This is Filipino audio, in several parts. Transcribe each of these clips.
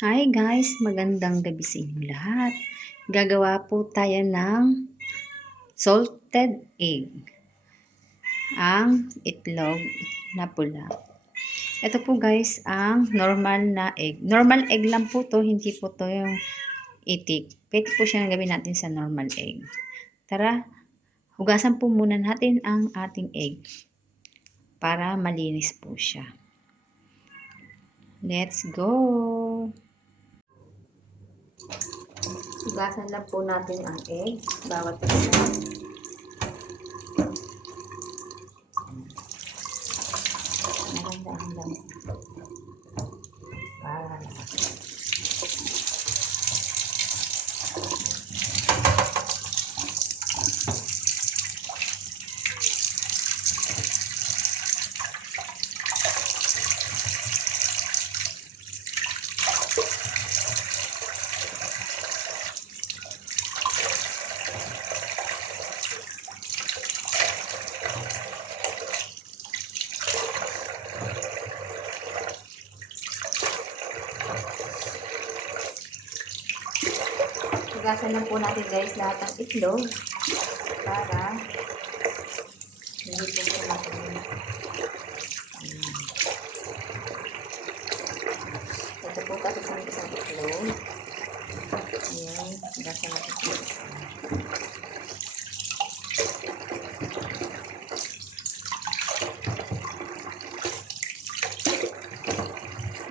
Hi guys, magandang gabi sa inyo lahat. Gagawa po tayo ng salted egg, ang itlog na pula. Ito po guys ang normal na egg. Normal egg lang po to, hindi po to yung itik. Pwede po siya gawin natin sa normal egg. Tara, hugasan po muna natin ang ating egg para malinis po siya. Let's go! Hugasan lang po natin ang egg, bawat isa. Dahan-dahan lang. Hugasan lang po natin guys lahat ng itlog para hindi po siya matuloy. Ito po kasi isang itlog. Ayan, hugasan natin po isa.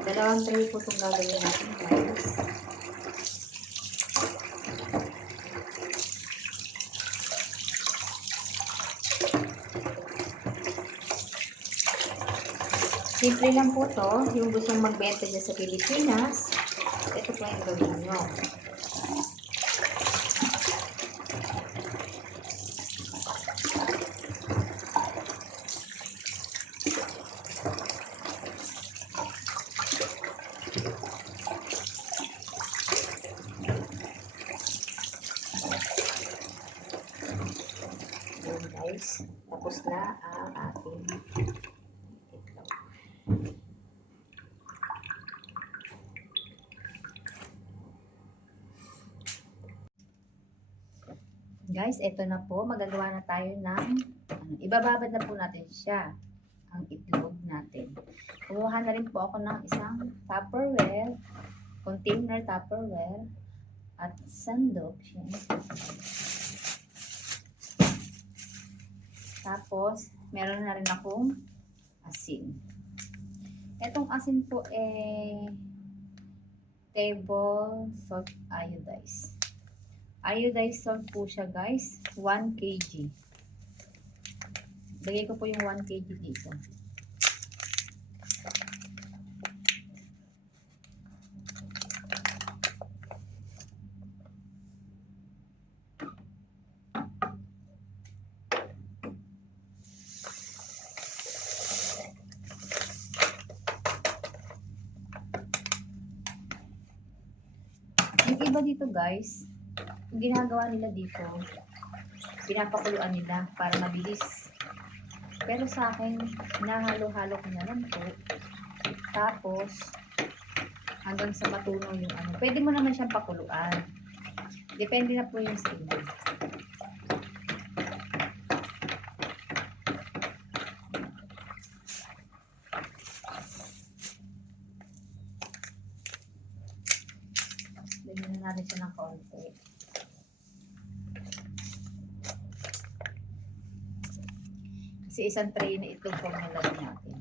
Dalawang tray po itong gagawin natin guys. Simple lang po to. Yung gustong magbenta dyan sa Pilipinas, ito po yung gawin nyo. Ayan guys, tapos na ang ating itlog. Guys, ito na po. Magagawa na tayo ng ibababad na po natin siya, ang itlog natin. Kumuha na rin po ako ng isang Tupperware, container Tupperware, at sandok. Tapos, meron na rin akong asin. Itong asin po table salt iodized. Iodized salt po siya guys, 1 kg. Lagay ko po yung 1 kg dito. Yung iba dito guys, yung ginagawa nila dito, pinapakuluan nila para mabilis. Pero sa akin, nahalo-halo ko na lang po. Tapos, hanggang sa matunaw yung ano. Pwede mo naman siyang pakuluan. Depende na po yung sa inyo. Lagyan na natin siya ng konti. Kasi isang tray na itlog po nalagyan natin.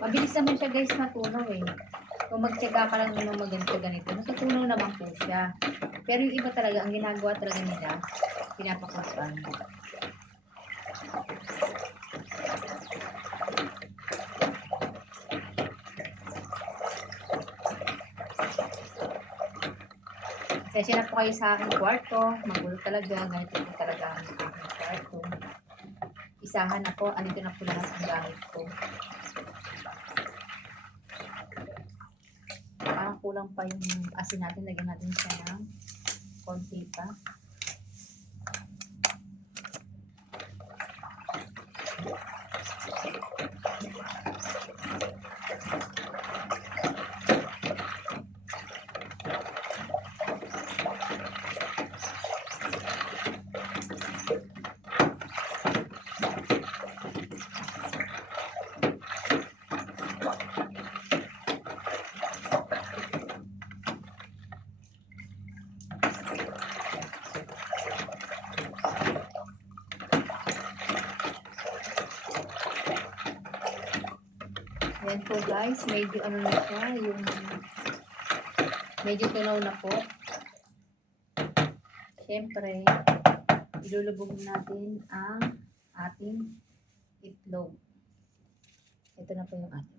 Mabilis naman siya guys matunaw eh. Kung magtyaga ka lang naman ganito, natutunaw naman po siya. Pero yung iba talaga, ang ginagawa talaga nila, pinapakuluan. Kasi na po kayo sa aking kwarto, magulo talaga, ganito po talaga ang aking kwarto. isahan na po. Andito na po lahat ang gamit ko. Parang kulang pa yung asin natin. Lagyan natin siya ng konti pa. Ayan po guys, medyo ano na siya, yung medyo tunaw na po. Siyempre, ilulubog natin ang ating itlog. Ito na po yung ating itlog.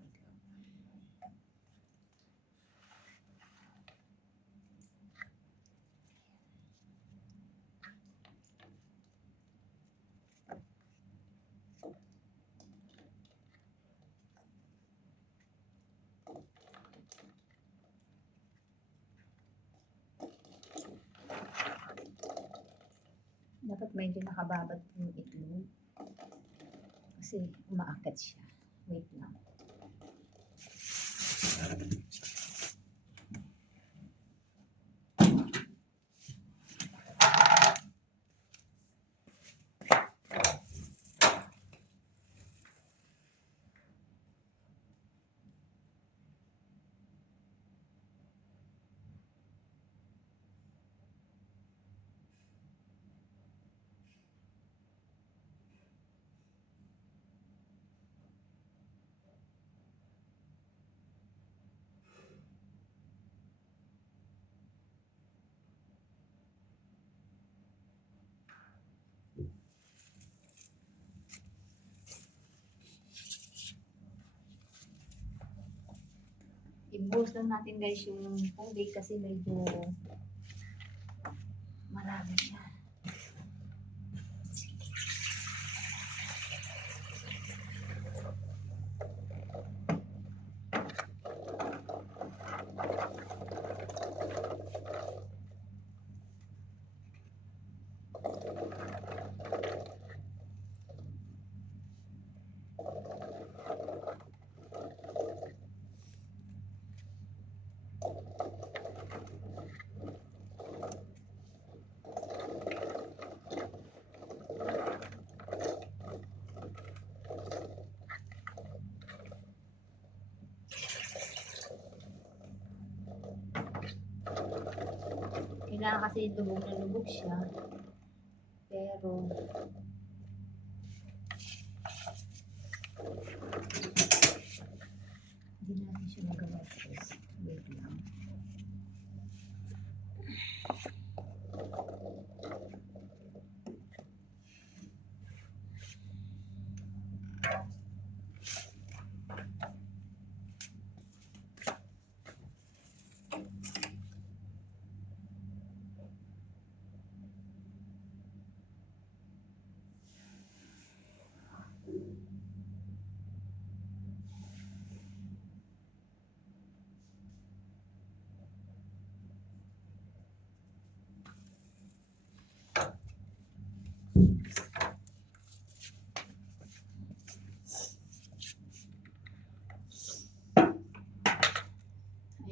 Dapat medyo nakababad yung itlog. Kasi umaakat siya. Wait lang. I-boost lang natin guys yung tubig kasi medyo marami siya. Kailangan kasi lubog na lubog siya. Pero hindi natin siya magawa. Wait lang.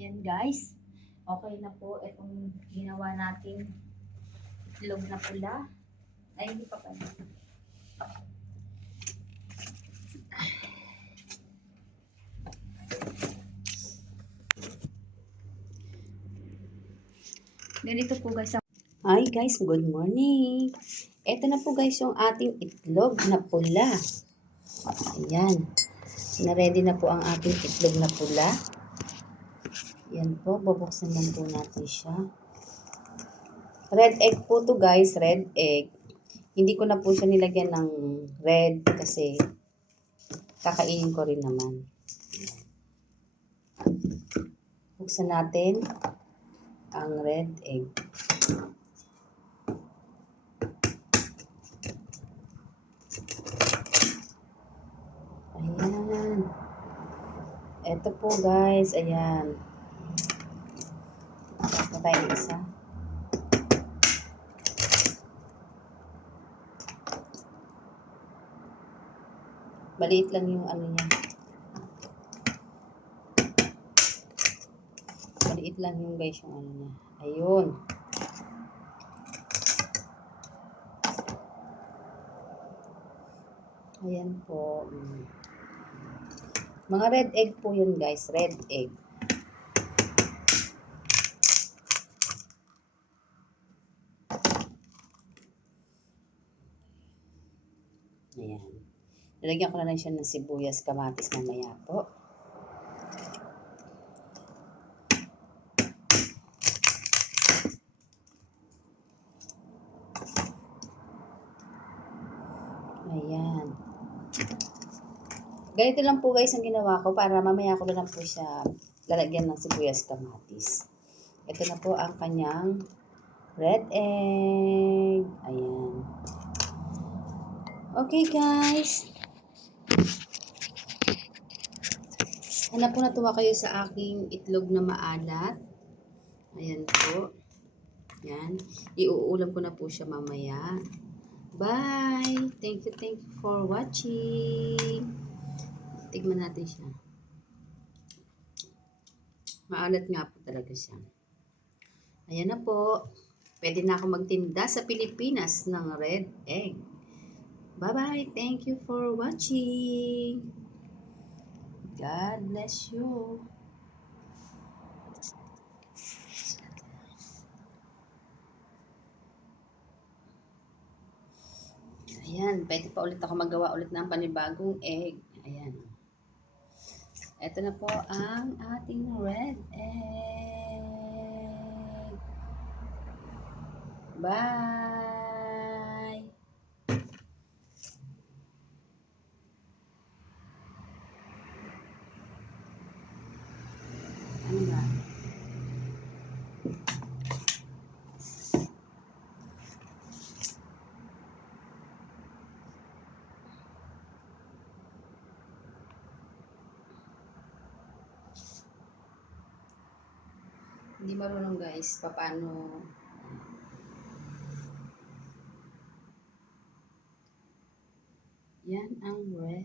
Ayan guys, okay na po itong ginawa nating itlog na pula. Ay, hindi pa pala. Ganito po guys. Hi guys, good morning. Ito na po guys yung ating itlog na pula. Ayan. Na-ready na po ang ating itlog na pula. Yan po, babuksan lang po natin siya. Red egg po to guys, red egg. Hindi ko na po siya nilagyan ng red kasi kakainin ko rin naman. Buksan natin ang red egg. Ayan. Eto po guys, ayan. Tapos tayo ng isa. Maliit lang yung ano niya. Maliit lang yung guys yung ano niya. Ayun. Ayan po. Mga red egg po yun guys. Red egg. Ayan. Nalagyan ko na lang siya ng sibuyas, kamatis mamaya po. Ayan. Ganito lang po guys ang ginawa ko para mamaya ko na lang po siya lalagyan ng sibuyas, kamatis. Ito na po ang kanyang red egg. Ayan. Okay guys. Sana po natuwa kayo sa aking itlog na maalat. Ayan po. Ayan. Iuulam ko na po siya mamaya. Bye! Thank you for watching. Tignan natin siya. Maalat nga po talaga siya. Ayan na po. Pwede na ako magtinda sa Pilipinas ng red egg. Bye-bye. Thank you for watching. God bless you. Ayan, pwede pa ulit ako magawa ulit ng panibagong egg. Ayan. Ito na po ang ating red egg. Bye! Ano ba? Hindi marunong guys, paano yan ang red